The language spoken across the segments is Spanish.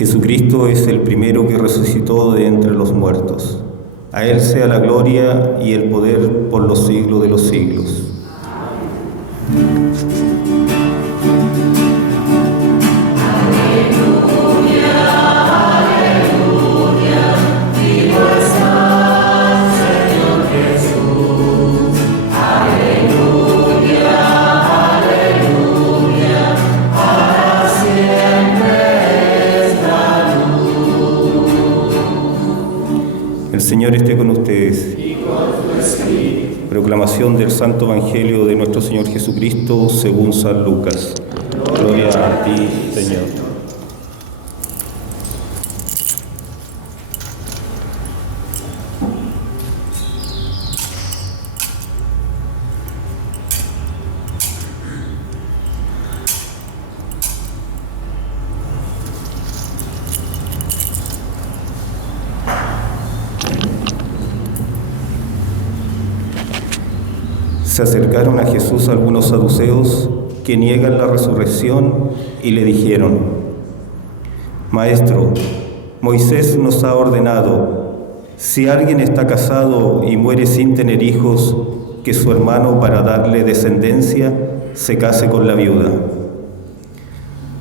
Jesucristo es el primero que resucitó de entre los muertos. A Él sea la gloria y el poder por los siglos de los siglos. El Señor esté con ustedes. Y con tu espíritu. Proclamación del Santo Evangelio de nuestro Señor Jesucristo según San Lucas. Gloria a ti, Señor. Se acercaron a Jesús algunos saduceos que niegan la resurrección y le dijeron: Maestro, Moisés nos ha ordenado, si alguien está casado y muere sin tener hijos, que su hermano, para darle descendencia, se case con la viuda.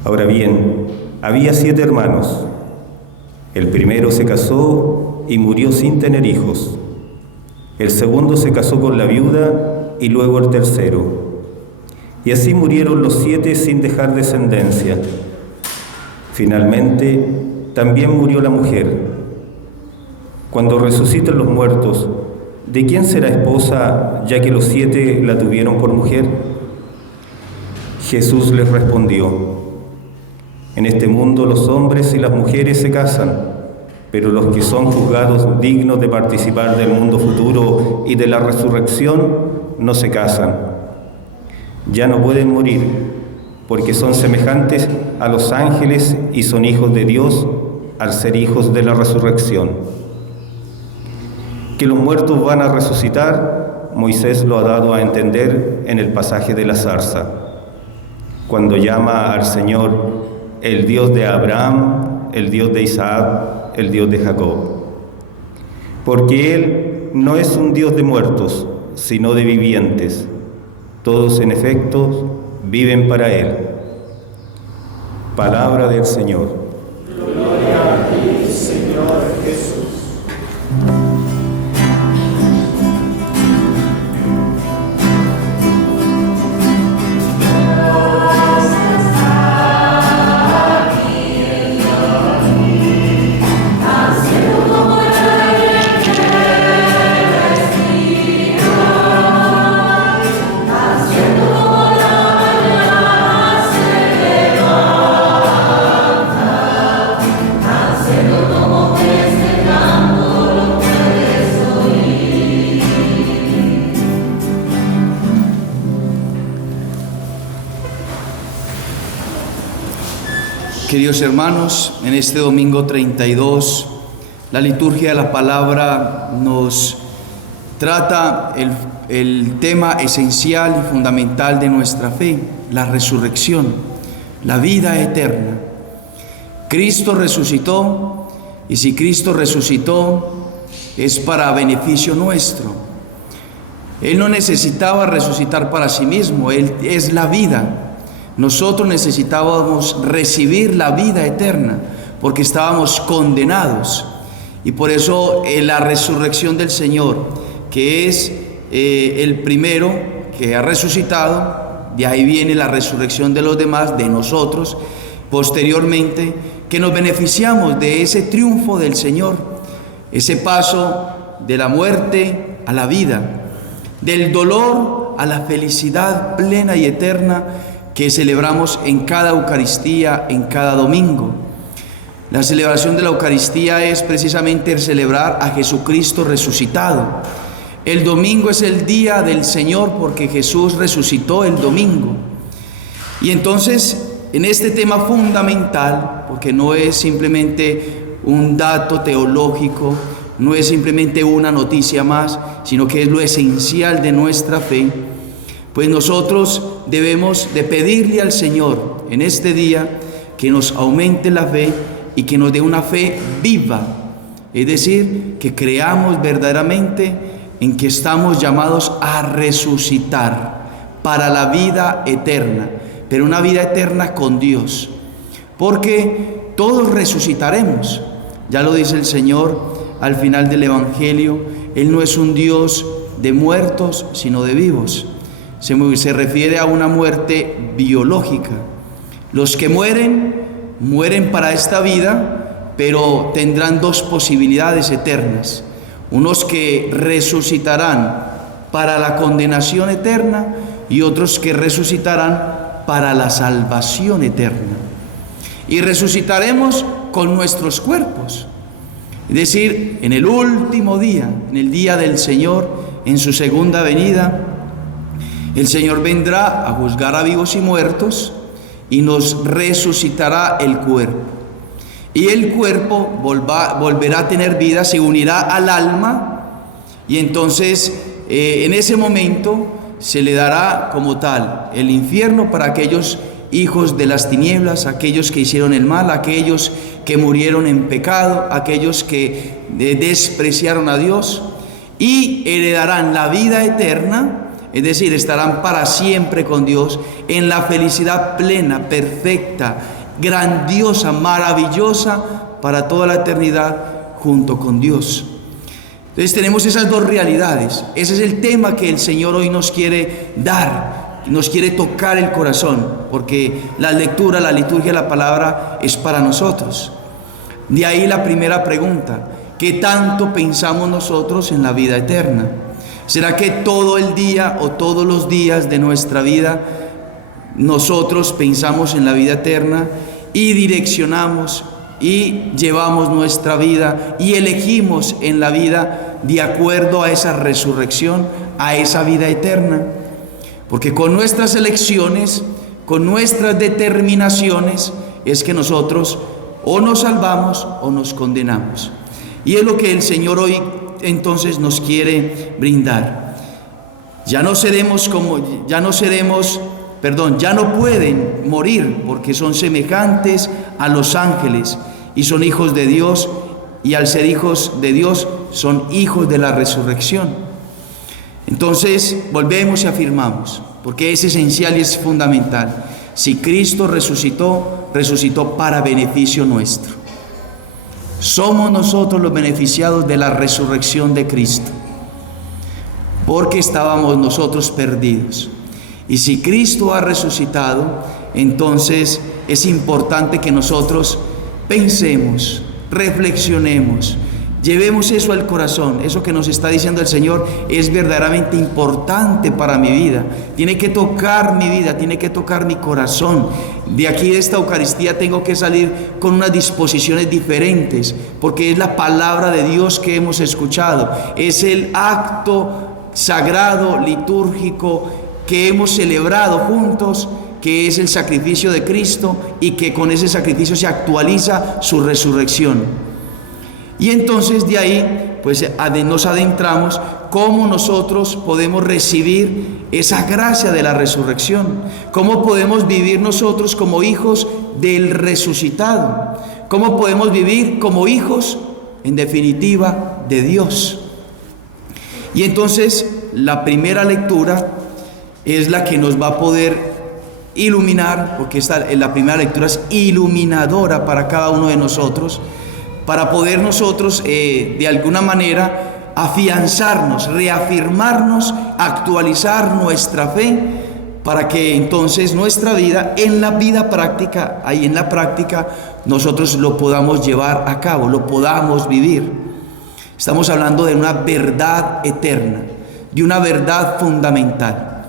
Ahora bien, había 7 hermanos. El primero se casó y murió sin tener hijos. El segundo se casó con la viuda y luego el tercero. Y así murieron los 7 sin dejar descendencia. Finalmente, también murió la mujer. Cuando resuciten los muertos, ¿de quién será esposa, ya que los 7 la tuvieron por mujer? Jesús les respondió: En este mundo los hombres y las mujeres se casan, pero los que son juzgados dignos de participar del mundo futuro y de la resurrección no se casan. Ya no pueden morir, porque son semejantes a los ángeles y son hijos de Dios al ser hijos de la resurrección. Que los muertos van a resucitar, Moisés lo ha dado a entender en el pasaje de la zarza, cuando llama al Señor el Dios de Abraham, el Dios de Isaac, el Dios de Jacob. Porque Él no es un Dios de muertos, sino de vivientes. Todos, en efecto, viven para Él. Palabra del Señor. Gloria a ti, Señor Jesús. Queridos hermanos, en este domingo 32, la liturgia de la palabra nos trata el tema esencial y fundamental de nuestra fe, la resurrección, la vida eterna. Cristo resucitó, y si Cristo resucitó, es para beneficio nuestro. Él no necesitaba resucitar para sí mismo, Él es la vida. Nosotros necesitábamos recibir la vida eterna porque estábamos condenados. Y por eso la resurrección del Señor, que es el primero que ha resucitado, de ahí viene la resurrección de los demás, de nosotros, posteriormente, que nos beneficiamos de ese triunfo del Señor, ese paso de la muerte a la vida, del dolor a la felicidad plena y eterna que celebramos en cada Eucaristía, en cada domingo. La celebración de la Eucaristía es precisamente el celebrar a Jesucristo resucitado. El domingo es el día del Señor porque Jesús resucitó el domingo. Y entonces, en este tema fundamental, porque no es simplemente un dato teológico, no es simplemente una noticia más, sino que es lo esencial de nuestra fe, pues nosotros debemos de pedirle al Señor en este día que nos aumente la fe y que nos dé una fe viva. Es decir, que creamos verdaderamente en que estamos llamados a resucitar para la vida eterna, pero una vida eterna con Dios. Porque todos resucitaremos. Ya lo dice el Señor al final del Evangelio. Él no es un Dios de muertos, sino de vivos. Se refiere a una muerte biológica. Los que mueren, mueren para esta vida, pero tendrán dos posibilidades eternas. Unos que resucitarán para la condenación eterna y otros que resucitarán para la salvación eterna. Y resucitaremos con nuestros cuerpos. Es decir, en el último día, en el día del Señor, en su segunda venida, el Señor vendrá a juzgar a vivos y muertos y nos resucitará el cuerpo. Y el cuerpo volverá a tener vida, se unirá al alma y entonces en ese momento se le dará como tal el infierno para aquellos hijos de las tinieblas, aquellos que hicieron el mal, aquellos que murieron en pecado, aquellos que despreciaron a Dios, y heredarán la vida eterna, es decir, estarán para siempre con Dios en la felicidad plena, perfecta, grandiosa, maravillosa para toda la eternidad junto con Dios. Entonces tenemos esas dos realidades. Ese es el tema que el Señor hoy nos quiere dar, nos quiere tocar el corazón, porque la lectura, la liturgia, la palabra es para nosotros. De ahí la primera pregunta: ¿qué tanto pensamos nosotros en la vida eterna? ¿Será que todo el día o todos los días de nuestra vida nosotros pensamos en la vida eterna y direccionamos y llevamos nuestra vida y elegimos en la vida de acuerdo a esa resurrección, a esa vida eterna? Porque con nuestras elecciones, con nuestras determinaciones, es que nosotros o nos salvamos o nos condenamos. Y es lo que el Señor hoy entonces nos quiere brindar. Ya no pueden morir porque son semejantes a los ángeles y son hijos de Dios, y al ser hijos de Dios son hijos de la resurrección. Entonces volvemos y afirmamos, porque es esencial y es fundamental: si Cristo resucitó, resucitó para beneficio nuestro. Somos nosotros los beneficiados de la resurrección de Cristo, porque estábamos nosotros perdidos. Y si Cristo ha resucitado, entonces es importante que nosotros pensemos, reflexionemos, llevemos eso al corazón. Eso que nos está diciendo el Señor es verdaderamente importante para mi vida. Tiene que tocar mi vida, tiene que tocar mi corazón. De aquí, de esta Eucaristía, tengo que salir con unas disposiciones diferentes, porque es la palabra de Dios que hemos escuchado. Es el acto sagrado, litúrgico, que hemos celebrado juntos, que es el sacrificio de Cristo, y que con ese sacrificio se actualiza su resurrección. Y entonces de ahí pues nos adentramos cómo nosotros podemos recibir esa gracia de la resurrección, cómo podemos vivir nosotros como hijos del resucitado, cómo podemos vivir como hijos, en definitiva, de Dios. Y entonces la primera lectura es la que nos va a poder iluminar, porque la primera lectura es iluminadora para cada uno de nosotros, para poder nosotros de alguna manera afianzarnos, reafirmarnos, actualizar nuestra fe, para que entonces nuestra vida, en la vida práctica, ahí en la práctica, nosotros lo podamos llevar a cabo, lo podamos vivir. Estamos hablando de una verdad eterna, de una verdad fundamental.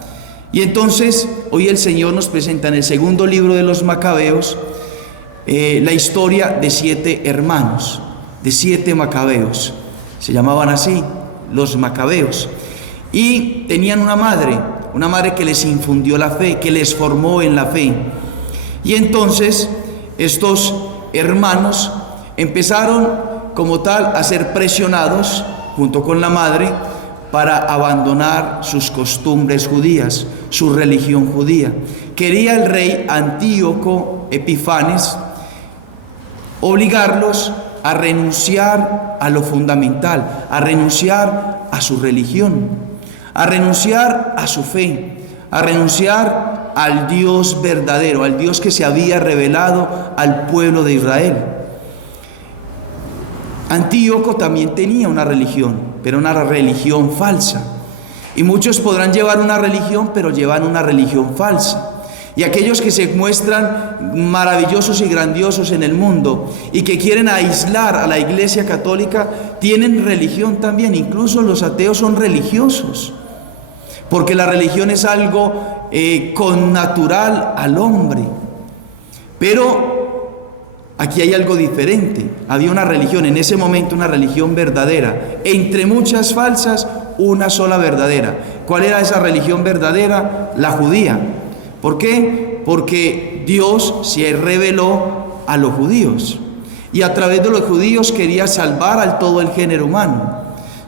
Y entonces hoy el Señor nos presenta en el segundo libro de los Macabeos la historia de 7 hermanos, de 7 macabeos. Se llamaban así, los macabeos. Y tenían una madre que les infundió la fe, que les formó en la fe. Y entonces estos hermanos empezaron como tal a ser presionados junto con la madre para abandonar sus costumbres judías, su religión judía. Quería el rey Antíoco Epifanes obligarlos a renunciar a lo fundamental, a renunciar a su religión, a renunciar a su fe, a renunciar al Dios verdadero, al Dios que se había revelado al pueblo de Israel. Antíoco también tenía una religión, pero una religión falsa. Y muchos podrán llevar una religión, pero llevan una religión falsa. Y aquellos que se muestran maravillosos y grandiosos en el mundo y que quieren aislar a la Iglesia Católica, tienen religión también. Incluso los ateos son religiosos, porque la religión es algo connatural al hombre. Pero aquí hay algo diferente. Había una religión, en ese momento una religión verdadera. Entre muchas falsas, una sola verdadera. ¿Cuál era esa religión verdadera? La judía. ¿Por qué? Porque Dios se reveló a los judíos. Y a través de los judíos quería salvar a todo el género humano.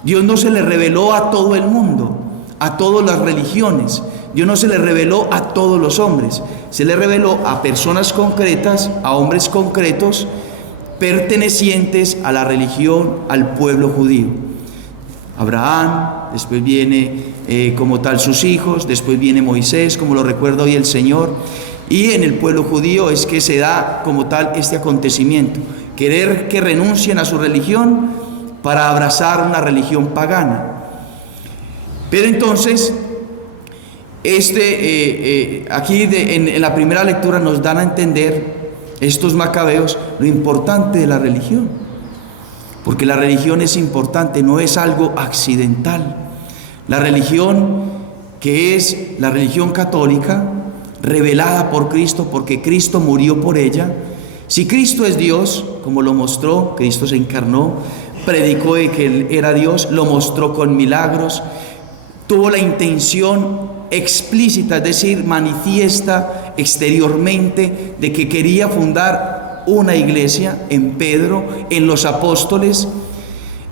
Dios no se le reveló a todo el mundo, a todas las religiones. Dios no se le reveló a todos los hombres. Se le reveló a personas concretas, a hombres concretos, pertenecientes a la religión, al pueblo judío. Abraham, después viene como tal sus hijos, después viene Moisés, como lo recuerda hoy el Señor. Y en el pueblo judío es que se da como tal este acontecimiento. Querer que renuncien a su religión para abrazar una religión pagana. Pero entonces, aquí en la primera lectura nos dan a entender estos macabeos lo importante de la religión. Porque la religión es importante, no es algo accidental. La religión, que es la religión católica, revelada por Cristo, porque Cristo murió por ella. Si Cristo es Dios, como lo mostró, Cristo se encarnó, predicó de que Él era Dios, lo mostró con milagros, tuvo la intención explícita, es decir, manifiesta exteriormente, de que quería fundar una iglesia en Pedro, en los apóstoles,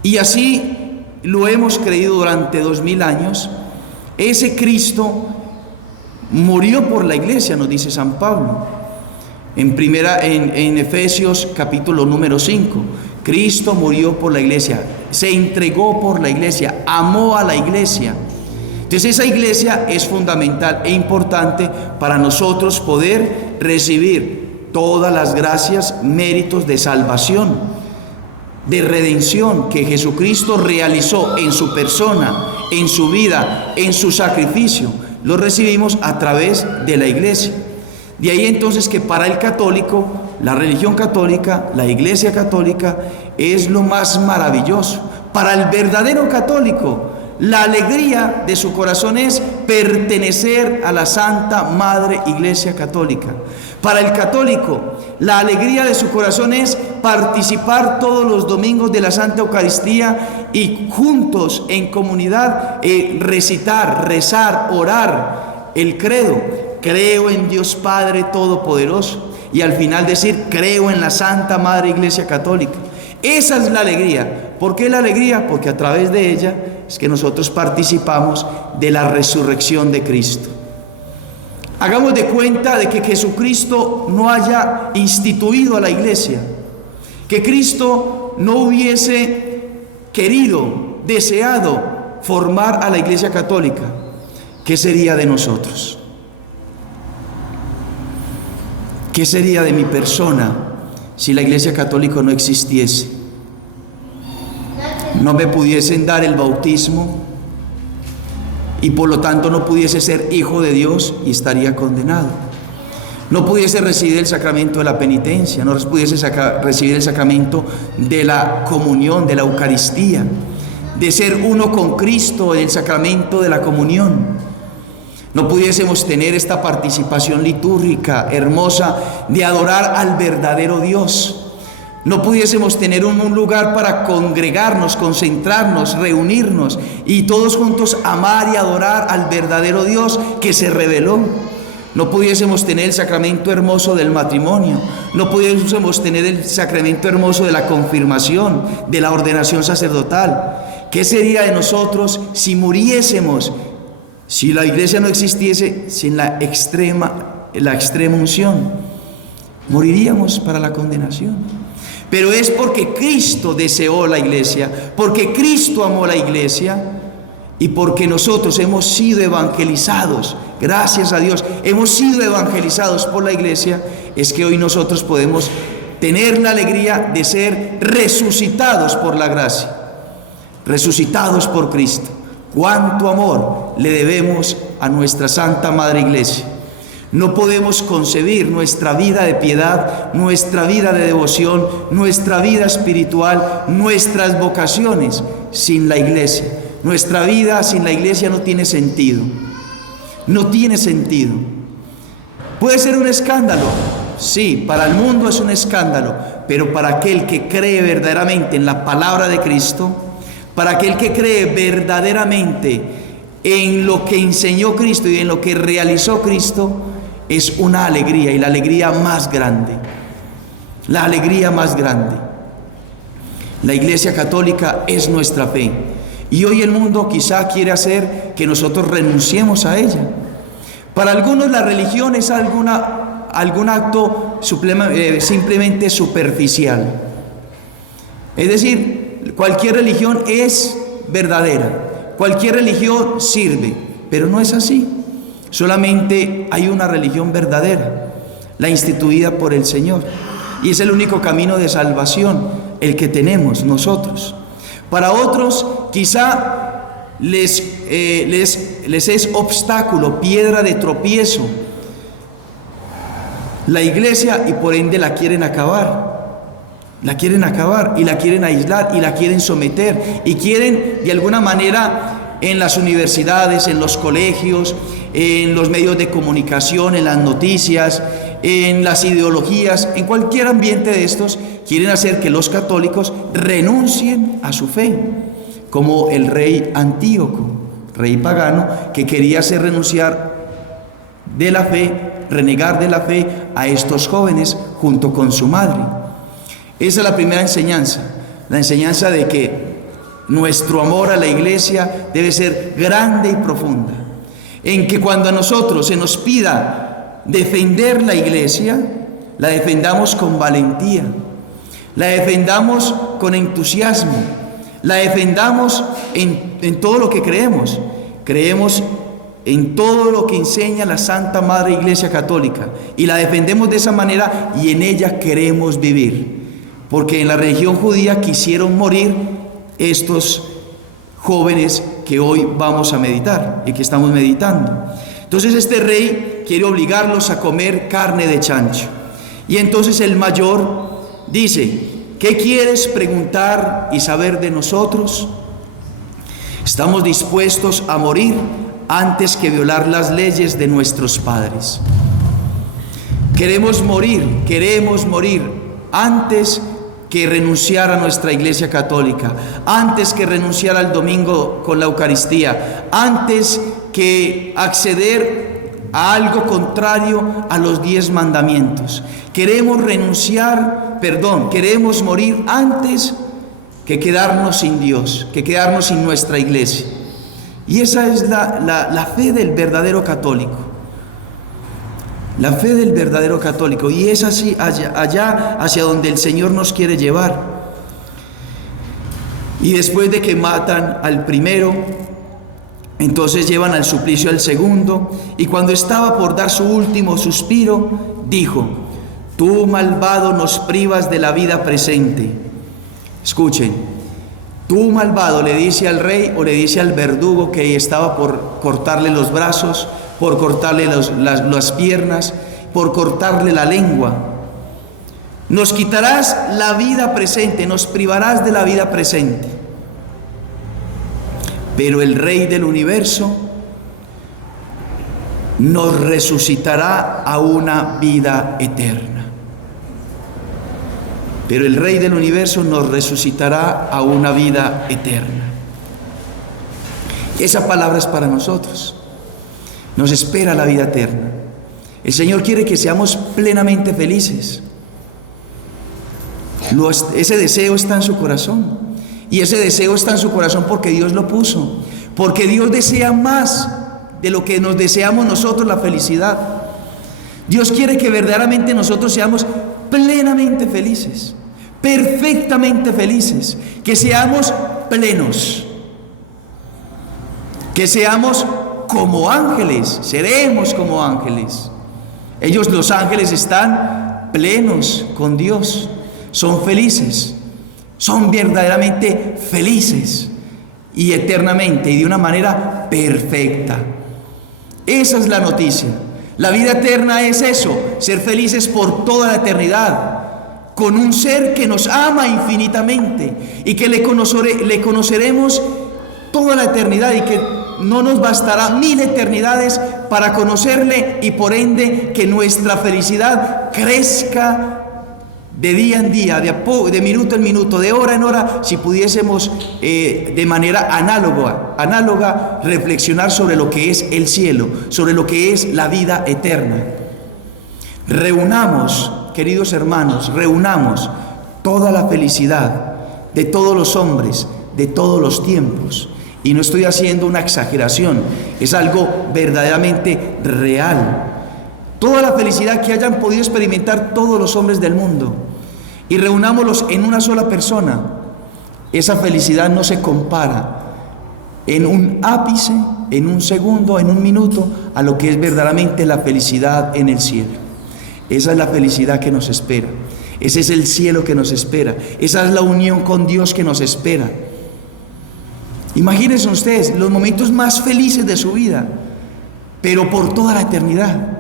y así lo hemos creído durante 2000 años. Ese Cristo murió por la iglesia, nos dice San Pablo en Efesios capítulo número 5. Cristo murió por la iglesia, se entregó por la iglesia, amó a la iglesia. Entonces esa iglesia es fundamental e importante para nosotros poder recibir todas las gracias, méritos de salvación, de redención que Jesucristo realizó en su persona, en su vida, en su sacrificio. Lo recibimos a través de la iglesia. De ahí entonces que para el católico, la religión católica, la iglesia católica, es lo más maravilloso. Para el verdadero católico, la alegría de su corazón es pertenecer a la Santa Madre Iglesia Católica. Para el católico, la alegría de su corazón es participar todos los domingos de la Santa Eucaristía y juntos en comunidad recitar, rezar, orar el credo. Creo en Dios Padre Todopoderoso. Y al final decir, creo en la Santa Madre Iglesia Católica. Esa es la alegría. ¿Por qué la alegría? Porque a través de ella es que nosotros participamos de la resurrección de Cristo. Hagamos de cuenta de que Jesucristo no haya instituido a la iglesia, que Cristo no hubiese querido, deseado formar a la iglesia católica. ¿Qué sería de nosotros? ¿Qué sería de mi persona si la iglesia católica no existiese? No me pudiesen dar el bautismo y por lo tanto no pudiese ser hijo de Dios y estaría condenado. No pudiese recibir el sacramento de la penitencia, no pudiese recibir el sacramento de la comunión, de la Eucaristía, de ser uno con Cristo en el sacramento de la comunión. No pudiésemos tener esta participación litúrgica hermosa de adorar al verdadero Dios. No pudiésemos tener un lugar para congregarnos, concentrarnos, reunirnos y todos juntos amar y adorar al verdadero Dios que se reveló. No pudiésemos tener el sacramento hermoso del matrimonio. No pudiésemos tener el sacramento hermoso de la confirmación, de la ordenación sacerdotal. ¿Qué sería de nosotros si muriésemos? Si la iglesia no existiese sin la extrema unción, moriríamos para la condenación. pero es porque Cristo deseó la iglesia, porque Cristo amó la iglesia y porque nosotros hemos sido evangelizados, gracias a Dios, hemos sido evangelizados por la iglesia, es que hoy nosotros podemos tener la alegría de ser resucitados por la gracia, resucitados por Cristo. Cuánto amor le debemos a nuestra Santa Madre Iglesia. No podemos concebir nuestra vida de piedad, nuestra vida de devoción, nuestra vida espiritual, nuestras vocaciones sin la iglesia. Nuestra vida sin la iglesia no tiene sentido. No tiene sentido. Puede ser un escándalo. Sí, para el mundo es un escándalo, pero para aquel que cree verdaderamente en la palabra de Cristo, para aquel que cree verdaderamente en lo que enseñó Cristo y en lo que realizó Cristo, es una alegría, y la alegría más grande. La alegría más grande. La Iglesia Católica es nuestra fe. Y hoy el mundo quizá quiere hacer que nosotros renunciemos a ella. Para algunos la religión es algún acto simplemente superficial. Es decir, cualquier religión es verdadera, cualquier religión sirve, pero no es así. Solamente hay una religión verdadera, la instituida por el Señor, y es el único camino de salvación, el que tenemos nosotros. Para otros quizá les es obstáculo, piedra de tropiezo la iglesia, y por ende la quieren acabar. La quieren acabar y la quieren aislar y la quieren someter y quieren de alguna manera en las universidades, en los colegios, en los medios de comunicación, en las noticias, en las ideologías, en cualquier ambiente de estos, quieren hacer que los católicos renuncien a su fe, como el rey Antíoco, rey pagano, que quería hacer renunciar de la fe, renegar de la fe a estos jóvenes junto con su madre. Esa es la primera enseñanza, la enseñanza de que nuestro amor a la iglesia debe ser grande y profunda, en que cuando a nosotros se nos pida defender la iglesia, la defendamos con valentía, la defendamos con entusiasmo, la defendamos en todo lo que creemos. Creemos en todo lo que enseña la Santa Madre Iglesia Católica y la defendemos de esa manera, y en ella queremos vivir, porque en la religión judía quisieron morir estos jóvenes que hoy vamos a meditar y que estamos meditando. Entonces este rey quiere obligarlos a comer carne de chancho, y entonces el mayor dice: ¿qué quieres preguntar y saber de nosotros? Estamos dispuestos a morir antes que violar las leyes de nuestros padres. Queremos morir antes que renunciar a nuestra Iglesia Católica, antes que renunciar al domingo con la Eucaristía, antes que acceder a algo contrario a los 10 mandamientos. Queremos morir antes que quedarnos sin Dios, que quedarnos sin nuestra iglesia. Y esa es la fe del verdadero católico. La fe del verdadero católico. Y es así, allá hacia donde el Señor nos quiere llevar. Y después de que matan al primero, entonces llevan al suplicio al segundo. Y cuando estaba por dar su último suspiro, dijo: tú, malvado, nos privas de la vida presente. Escuchen, tú, malvado, le dice al rey, o le dice al verdugo que estaba por cortarle los brazos, por cortarle las piernas, por cortarle la lengua. Nos quitarás la vida presente, nos privarás de la vida presente. Pero el Rey del universo nos resucitará a una vida eterna. Pero el Rey del universo nos resucitará a una vida eterna. Esa palabra es para nosotros. Nos espera la vida eterna. El Señor quiere que seamos plenamente felices. Ese deseo está en su corazón. Y ese deseo está en su corazón porque Dios lo puso. Porque Dios desea más de lo que nos deseamos nosotros, la felicidad. Dios quiere que verdaderamente nosotros seamos plenamente felices. perfectamente felices, que seamos plenos, que seamos como ángeles, seremos como ángeles. Ellos, los ángeles, están plenos con Dios, son felices, son verdaderamente felices y eternamente y de una manera perfecta. Esa es la noticia. La vida eterna es eso, ser felices por toda la eternidad, con un ser que nos ama infinitamente y que le conoceremos toda la eternidad y que no nos bastará 1000 eternidades para conocerle y por ende que nuestra felicidad crezca de día en día, de minuto en minuto, de hora en hora, si pudiésemos de manera análoga reflexionar sobre lo que es el cielo, sobre lo que es la vida eterna. Reunamos, queridos hermanos, reunamos toda la felicidad de todos los hombres, de todos los tiempos. Y no estoy haciendo una exageración, es algo verdaderamente real. Toda la felicidad que hayan podido experimentar todos los hombres del mundo y reunámoslos en una sola persona. Esa felicidad no se compara en un ápice, en un segundo, en un minuto, a lo que es verdaderamente la felicidad en el cielo. Esa es la felicidad que nos espera. Ese es el cielo que nos espera. Esa es la unión con Dios que nos espera. Imagínense ustedes los momentos más felices de su vida, pero por toda la eternidad.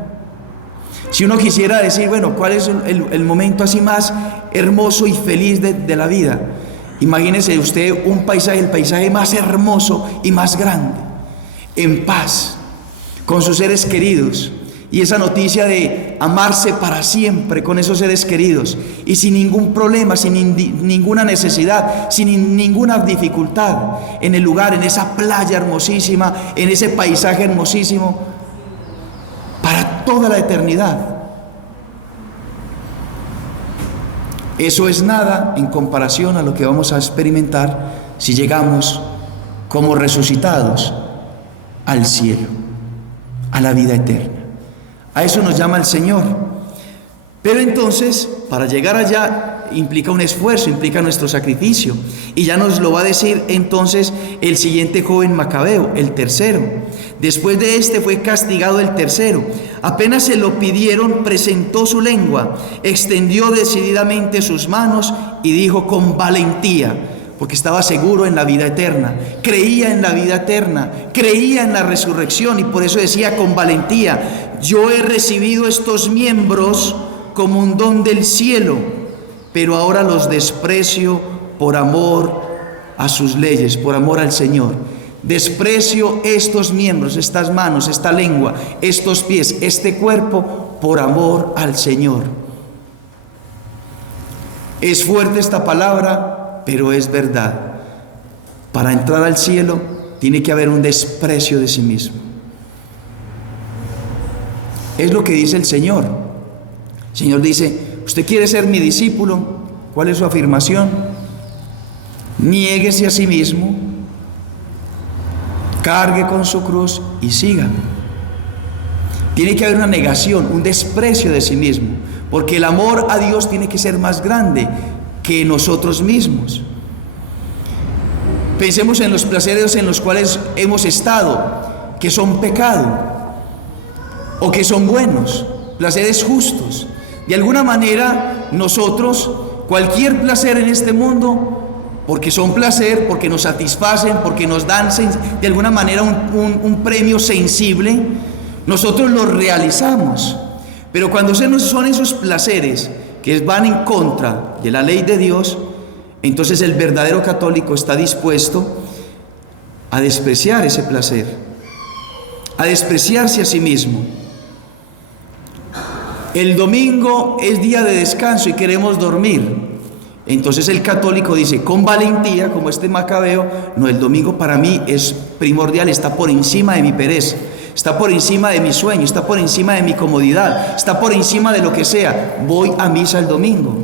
Si uno quisiera decir, bueno, ¿cuál es el momento así más hermoso y feliz de la vida? Imagínese usted un paisaje, el paisaje más hermoso y más grande, en paz, con sus seres queridos, y esa noticia de amarse para siempre con esos seres queridos, y sin ningún problema, sin ninguna necesidad, sin ninguna dificultad, en el lugar, en esa playa hermosísima, en ese paisaje hermosísimo, para toda la eternidad. Eso es nada en comparación a lo que vamos a experimentar si llegamos como resucitados al cielo, a la vida eterna. A eso nos llama el Señor. Pero entonces, para llegar allá implica un esfuerzo, implica nuestro sacrificio. Y ya nos lo va a decir entonces el siguiente joven macabeo, el tercero. Después de este fue castigado el tercero. Apenas se lo pidieron, presentó su lengua, extendió decididamente sus manos y dijo con valentía, porque estaba seguro en la vida eterna, creía en la vida eterna, creía en la resurrección, y por eso decía con valentía: yo he recibido estos miembros como un don del cielo, pero ahora los desprecio por amor a sus leyes, por amor al Señor. Desprecio estos miembros, estas manos, esta lengua, estos pies, este cuerpo, por amor al Señor. Es fuerte esta palabra, pero es verdad. Para entrar al cielo tiene que haber un desprecio de sí mismo. Es lo que dice el Señor. El Señor dice: ¿usted quiere ser mi discípulo? ¿Cuál es su afirmación? Niéguese a sí mismo, cargue con su cruz y sígame. Tiene que haber una negación, un desprecio de sí mismo, porque el amor a Dios tiene que ser más grande que nosotros mismos. Pensemos en los placeres en los cuales hemos estado, que son pecado o que son buenos, placeres justos. De alguna manera nosotros, cualquier placer en este mundo, porque son placer, porque nos satisfacen, porque nos dan de alguna manera un premio sensible, nosotros los realizamos. Pero cuando son esos placeres que van en contra de la ley de Dios, entonces el verdadero católico está dispuesto a despreciar ese placer, a despreciarse a sí mismo. El domingo es día de descanso y queremos dormir. Entonces el católico dice con valentía, como este macabeo: no, el domingo para mí es primordial, está por encima de mi pereza, está por encima de mi sueño, está por encima de mi comodidad, está por encima de lo que sea. Voy a misa el domingo.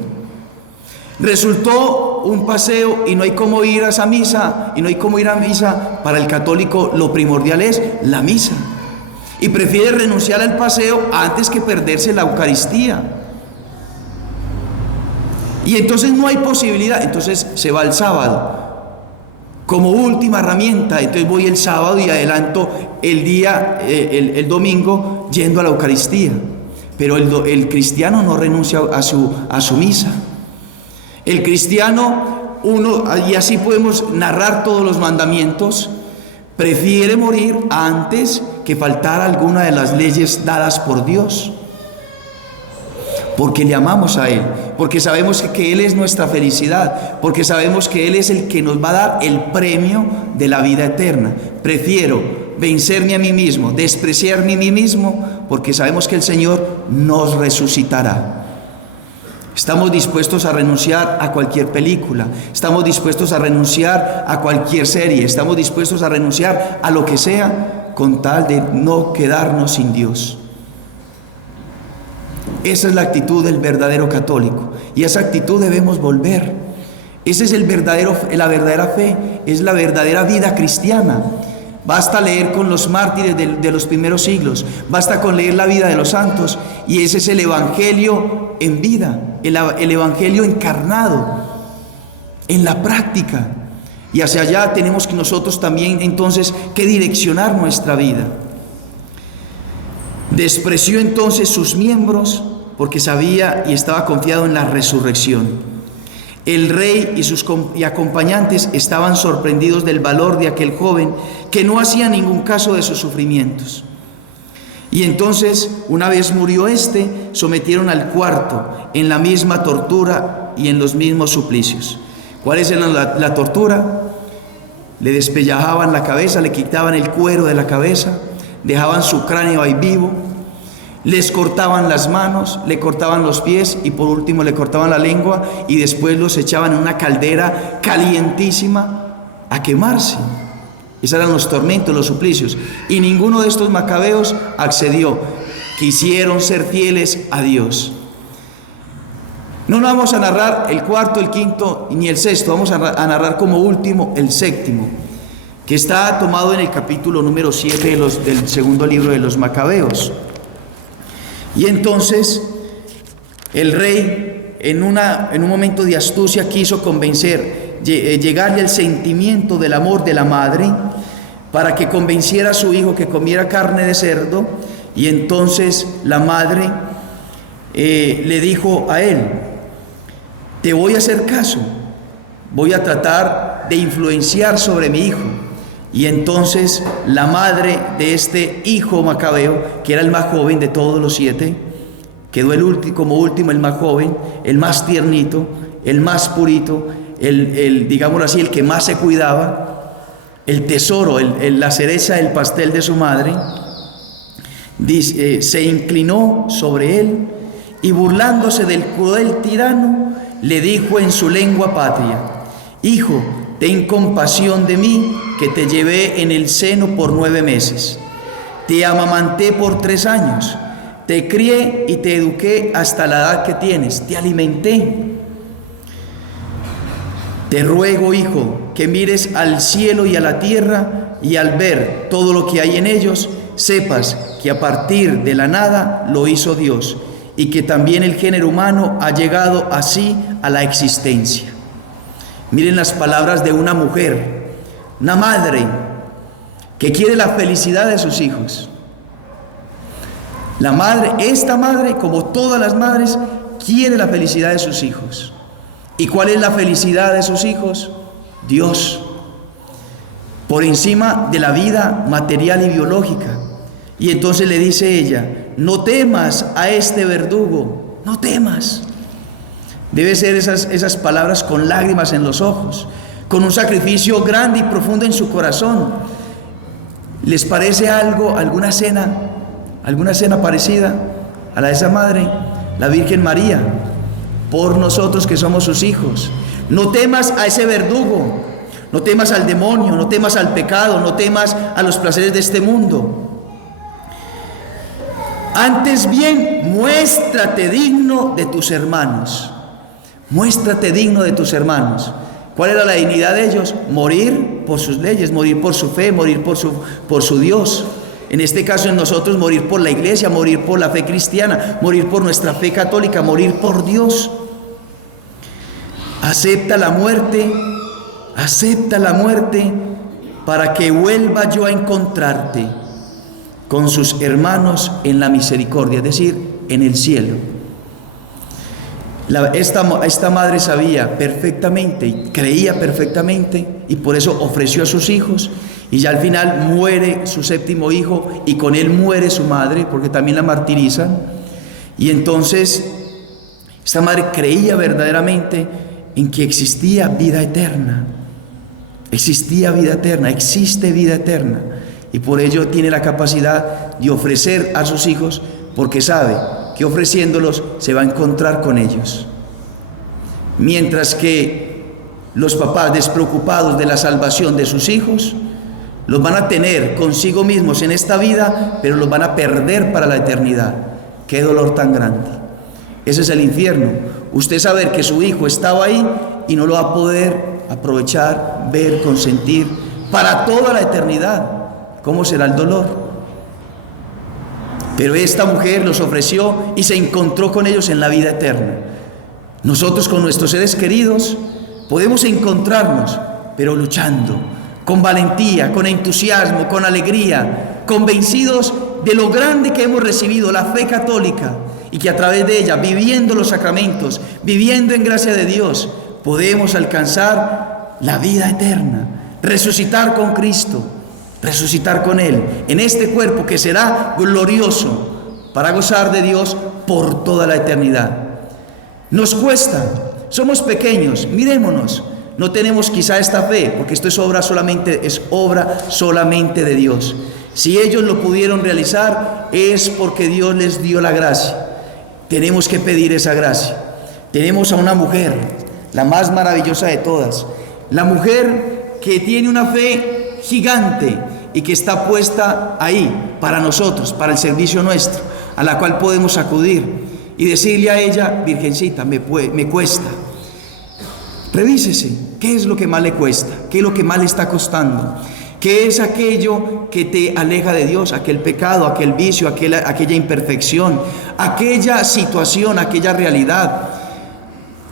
Resultó un paseo y no hay cómo ir a esa misa, y no hay cómo ir a misa. Para el católico lo primordial es la misa, y prefiere renunciar al paseo antes que perderse la Eucaristía. Y entonces no hay posibilidad, entonces se va el sábado como última herramienta. Entonces voy el sábado y adelanto el día, el domingo, yendo a la Eucaristía. Pero el cristiano no renuncia a su misa. El cristiano, y así podemos narrar todos los mandamientos, prefiere morir antes que faltar alguna de las leyes dadas por Dios. Porque le amamos a Él, porque sabemos que Él es nuestra felicidad, porque sabemos que Él es el que nos va a dar el premio de la vida eterna. Prefiero vencerme a mí mismo, despreciarme a mí mismo, porque sabemos que el Señor nos resucitará. Estamos dispuestos a renunciar a cualquier película, estamos dispuestos a renunciar a cualquier serie, estamos dispuestos a renunciar a lo que sea con tal de no quedarnos sin Dios. Esa es la actitud del verdadero católico, y a esa actitud debemos volver. Esa es la verdadera fe, es la verdadera vida cristiana. Basta leer con los mártires de los primeros siglos, basta con leer la vida de los santos, y ese es el evangelio en vida, el evangelio encarnado en la práctica. Y hacia allá tenemos que nosotros también entonces que direccionar nuestra vida. Despreció entonces sus miembros porque sabía y estaba confiado en la resurrección. El rey y sus acompañantes estaban sorprendidos del valor de aquel joven que no hacía ningún caso de sus sufrimientos. Y entonces, una vez murió sometieron al cuarto en la misma tortura y en los mismos suplicios. ¿Cuál es la tortura? Le despellajaban la cabeza, le quitaban el cuero de la cabeza, dejaban su cráneo ahí vivo, les cortaban las manos, le cortaban los pies y por último le cortaban la lengua, y después los echaban en una caldera calientísima a quemarse. Esos eran los tormentos, los suplicios, y ninguno de estos macabeos accedió. Quisieron ser fieles a Dios. No vamos a narrar el cuarto, el quinto ni el sexto, vamos a narrar como último el séptimo, que está tomado en el capítulo número 7 del segundo libro de los Macabeos. Y entonces el rey, en un momento de astucia, quiso llegarle al sentimiento del amor de la madre, para que convenciera a su hijo que comiera carne de cerdo. Y entonces la madre le dijo a él: te voy a hacer caso, voy a tratar de influenciar sobre mi hijo. Y entonces la madre de este hijo macabeo, que era el más joven de todos los 7, quedó como último, el más joven, el más tiernito, el más purito, digámoslo así, el que más se cuidaba, el tesoro, la cereza del pastel de su madre. Se inclinó sobre él y, burlándose del cruel tirano, le dijo en su lengua patria: hijo, ten compasión de mí, que te llevé en el seno por 9 meses. Te amamanté por 3 años. Te crié y te eduqué hasta la edad que tienes. Te alimenté. Te ruego, hijo, que mires al cielo y a la tierra, y al ver todo lo que hay en ellos, sepas que a partir de la nada lo hizo Dios, y que también el género humano ha llegado así a la existencia. Miren las palabras de una mujer, una madre, que quiere la felicidad de sus hijos. Esta madre, como todas las madres, quiere la felicidad de sus hijos. ¿Y cuál es la felicidad de sus hijos? Dios, por encima de la vida material y biológica. Y entonces le dice ella: no temas a este verdugo, no temas. Debe ser esas palabras con lágrimas en los ojos, con un sacrificio grande y profundo en su corazón. ¿Les parece alguna escena parecida a la de esa madre? La Virgen María, por nosotros que somos sus hijos. No temas a ese verdugo, no temas al demonio, no temas al pecado, no temas a los placeres de este mundo. Antes bien, muéstrate digno de tus hermanos. Muéstrate digno de tus hermanos. ¿Cuál era la dignidad de ellos? Morir por sus leyes, morir por su fe, morir por su Dios. En este caso en nosotros, morir por la iglesia, morir por la fe cristiana, morir por nuestra fe católica, morir por Dios. acepta la muerte para que vuelva yo a encontrarte con sus hermanos en la misericordia, es decir, en el cielo. Esta madre sabía perfectamente y creía perfectamente, y por eso ofreció a sus hijos, y ya al final muere su séptimo hijo y con él muere su madre, porque también la martirizan. Y entonces esta madre creía verdaderamente en que existía vida eterna. Existe vida eterna, y por ello tiene la capacidad de ofrecer a sus hijos, porque sabe que ofreciéndolos se va a encontrar con ellos. Mientras que los papás despreocupados de la salvación de sus hijos, los van a tener consigo mismos en esta vida, pero los van a perder para la eternidad. ¡Qué dolor tan grande! Ese es el infierno. Usted saber que su hijo estaba ahí y no lo va a poder aprovechar, ver, consentir para toda la eternidad. ¿Cómo será el dolor? Pero esta mujer los ofreció y se encontró con ellos en la vida eterna. Nosotros con nuestros seres queridos podemos encontrarnos, pero luchando, con valentía, con entusiasmo, con alegría, convencidos de lo grande que hemos recibido, la fe católica, y que a través de ella, viviendo los sacramentos, viviendo en gracia de Dios, podemos alcanzar la vida eterna, resucitar con Cristo, resucitar con Él, en este cuerpo que será glorioso, para gozar de Dios por toda la eternidad. Nos cuesta, somos pequeños, mirémonos, no tenemos quizá esta fe, porque esto es obra solamente de Dios. Si ellos lo pudieron realizar, es porque Dios les dio la gracia. Tenemos que pedir esa gracia. Tenemos a una mujer, la más maravillosa de todas, la mujer que tiene una fe gigante y que está puesta ahí para nosotros, para el servicio nuestro, a la cual podemos acudir y decirle a ella: Virgencita, me cuesta. Revísese, ¿qué es lo que más le cuesta? ¿Qué es lo que más le está costando? ¿Qué es aquello que te aleja de Dios? Aquel pecado, aquel vicio, aquella imperfección, aquella situación, aquella realidad.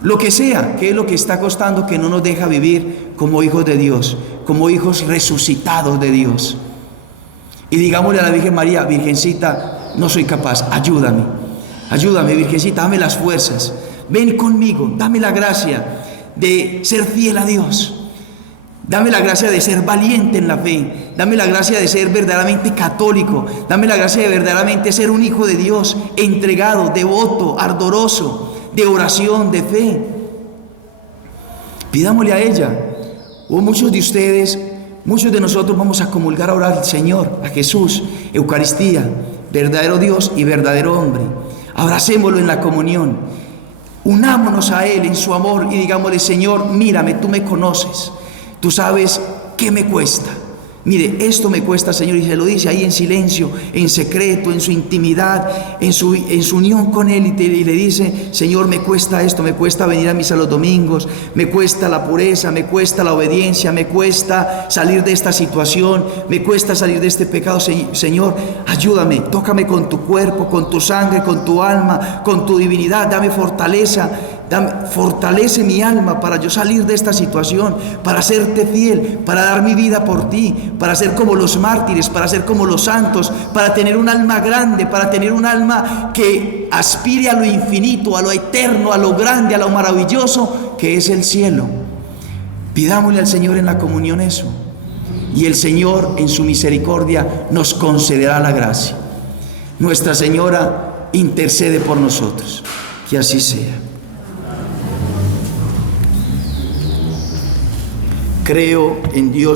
Lo que sea, ¿qué es lo que está costando que no nos deja vivir como hijos de Dios, como hijos resucitados de Dios? Y digámosle a la Virgen María: Virgencita, no soy capaz, ayúdame, Virgencita, dame las fuerzas, ven conmigo, dame la gracia de ser fiel a Dios. Dame la gracia de ser valiente en la fe. Dame la gracia de ser verdaderamente católico. Dame la gracia de verdaderamente ser un hijo de Dios, entregado, devoto, ardoroso, de oración, de fe. Pidámosle a ella. Muchos de ustedes, muchos de nosotros vamos a comulgar ahora al Señor, a Jesús, Eucaristía, verdadero Dios y verdadero hombre. Abracémoslo en la comunión. Unámonos a Él en su amor y digámosle: Señor, mírame, tú me conoces. Tú sabes qué me cuesta. Mire, esto me cuesta, Señor, y se lo dice ahí en silencio, en secreto, en su intimidad, en su unión con Él, y le dice: Señor, me cuesta esto, me cuesta venir a misa los domingos, me cuesta la pureza, me cuesta la obediencia, me cuesta salir de esta situación, me cuesta salir de este pecado. Señor, ayúdame, tócame con tu cuerpo, con tu sangre, con tu alma, con tu divinidad, dame fortaleza. Fortalece mi alma para yo salir de esta situación, para serte fiel, para dar mi vida por ti, para ser como los mártires, para ser como los santos, para tener un alma grande, para tener un alma que aspire a lo infinito, a lo eterno, a lo grande, a lo maravilloso que es el cielo. Pidámosle al Señor en la comunión eso, y el Señor en su misericordia nos concederá la gracia. Nuestra Señora intercede por nosotros. Que así sea. Creo en Dios